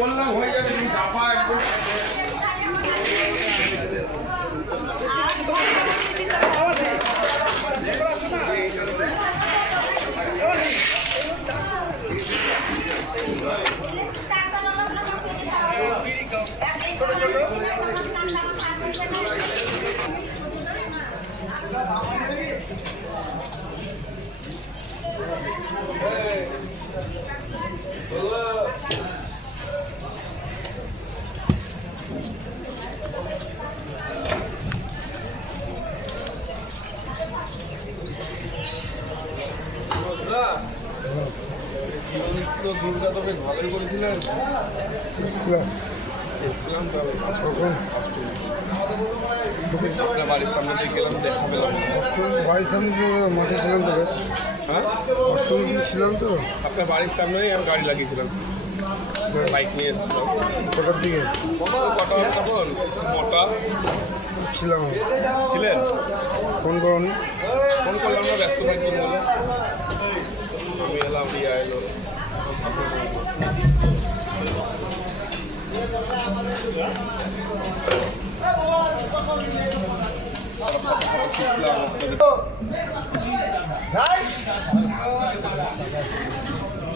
বললাম হয়ে যাবে দুর্গা তো বেশ ভালোই করেছিলেন। এসছিলাম তো কখন আপনার বাড়ির সামনে দিয়ে গেলাম, দেখা পেলাম। বাড়ির সামনে মাঠে ছিলাম তো। হ্যাঁ, অষ্টমী দিন ছিলাম তো। আপনার বাড়ির সামনেই আমি গাড়ি লাগিয়েছিলাম, বাইক নিয়ে এসেছিলাম। কটার দিকে? কটা তখন কটা ছিলাম। ছিলেন? ফোন করুন। ফোন করলাম না, ব্যস্ত থাকবেন বলে আমি এলাম। রিয়া এলো।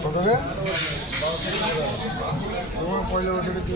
কতকে? তোমার পয়লা বছরে কি